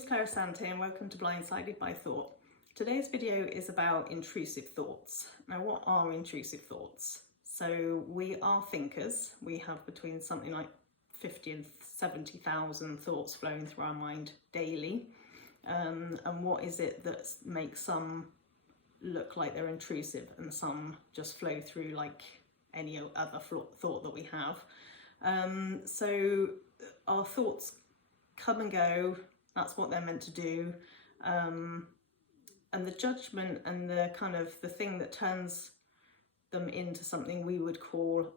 is Clara Sante and welcome to Blindsided by Thought. Today's video is about intrusive thoughts. Now, what are intrusive thoughts? So we are thinkers. We have between something like 50 and 70,000 thoughts flowing through our mind daily. And what is it that makes some look like they're intrusive and some just flow through like any other thought that we have? So our thoughts come and go. That's what they're meant to do. And the judgment and the thing that turns them into something we would call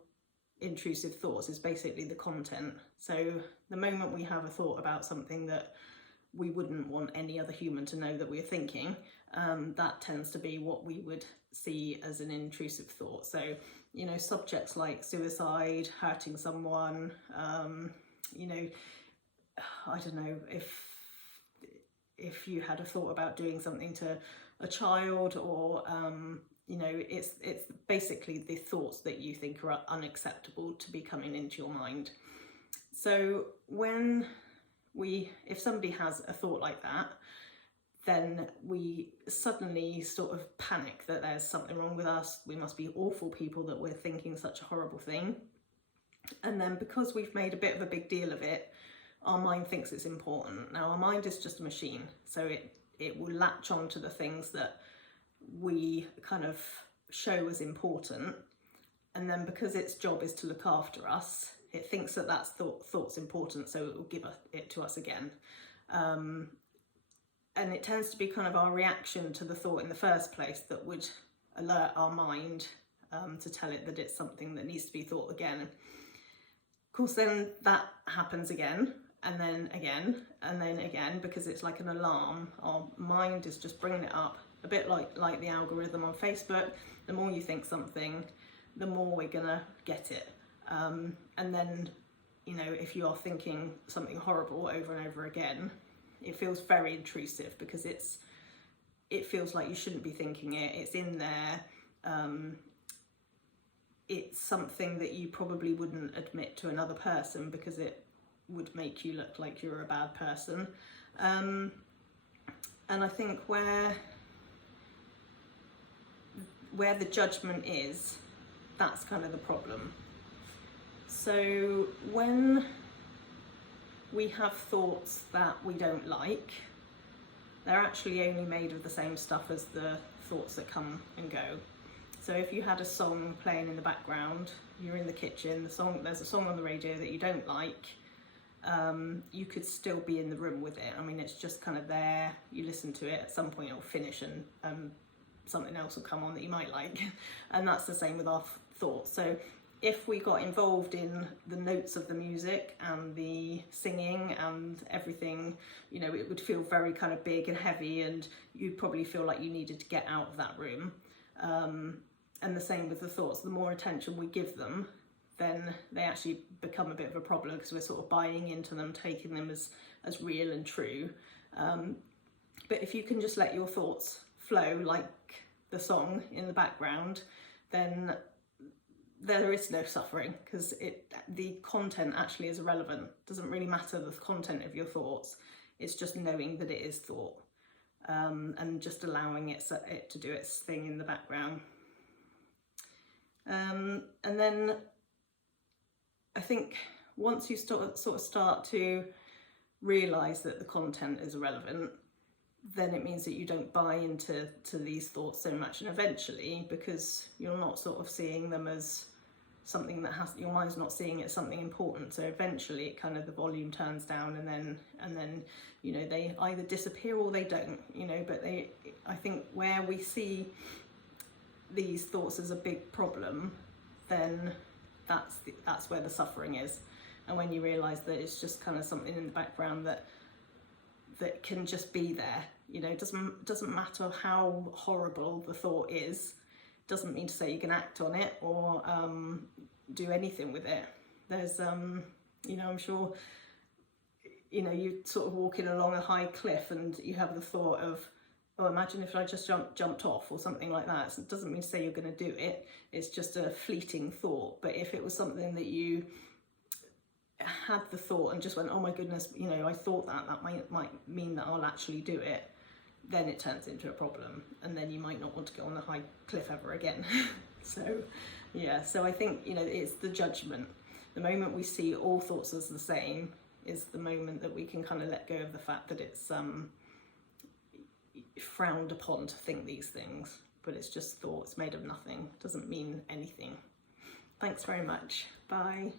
intrusive thoughts is basically the content. So the moment we have a thought about something that we wouldn't want any other human to know that we're thinking, that tends to be what we would see as an intrusive thought. So, you know, subjects like suicide, hurting someone, you know, I don't know, if you had a thought about doing something to a child, or you know, it's basically the thoughts that you think are unacceptable to be coming into your mind. So if somebody has a thought like that, then we suddenly sort of panic that there's something wrong with us. We must be awful people that we're thinking such a horrible thing. And then because we've made a bit of a big deal of it, our mind thinks it's important. Now, our mind is just a machine, so it will latch on to the things that we kind of show as important. And then because its job is to look after us, it thinks that thought's important, so it will give it to us again. And it tends to be kind of our reaction to the thought in the first place that would alert our mind to tell it that it's something that needs to be thought again. Of course, then that happens again, and then again, and then again, because it's like an alarm. Our mind is just bringing it up, a bit like the algorithm on Facebook. The more you think something, the more we're gonna get it. And then, you know, if you are thinking something horrible over and over again, it feels very intrusive because it feels like you shouldn't be thinking it. It's in there. It's something that you probably wouldn't admit to another person because it would make you look like you're a bad person. And I think where the judgment is, that's kind of the problem. So when we have thoughts that we don't like, they're actually only made of the same stuff as the thoughts that come and go. So if you had a song playing in the background, you're in the kitchen, there's a song on the radio that you don't like, you could still be in the room with it. I mean, it's just kind of there, you listen to it, at some point it'll finish and something else will come on that you might like. And that's the same with our thoughts. So if we got involved in the notes of the music and the singing and everything, you know, it would feel very kind of big and heavy, and you'd probably feel like you needed to get out of that room. And the same with the thoughts. The more attention we give them, then they actually become a bit of a problem because we're sort of buying into them, taking them as real and true. But if you can just let your thoughts flow like the song in the background, then there is no suffering, because the content actually is irrelevant. It doesn't really matter the content of your thoughts. It's just knowing that it is thought, and just allowing it to do its thing in the background. And then I think once you sort of start to realise that the content is irrelevant, then it means that you don't buy into these thoughts so much, and eventually, because you're not sort of seeing them as something that your mind's not seeing it as something important, so eventually it kind of, the volume turns down, and then you know, they either disappear or they don't, you know. But I think where we see these thoughts as a big problem, then that's where the suffering is. And when you realise that it's just kind of something in the background that can just be there, you know, it doesn't matter how horrible the thought is, doesn't mean to say you can act on it or do anything with it. There's you know, I'm sure, you know, you're sort of walking along a high cliff and you have the thought of, oh, imagine if I just jumped off or something like that. So it doesn't mean to say you're going to do it. It's just a fleeting thought. But if it was something that you had the thought and just went, oh my goodness, you know, I thought that might mean that I'll actually do it, then it turns into a problem, and then you might not want to go on a high cliff ever again. So yeah, so I think, you know, it's the judgment. The moment we see all thoughts as the same is the moment that we can kind of let go of the fact that it's frowned upon to think these things, but it's just thoughts made of nothing, doesn't mean anything. Thanks very much. Bye.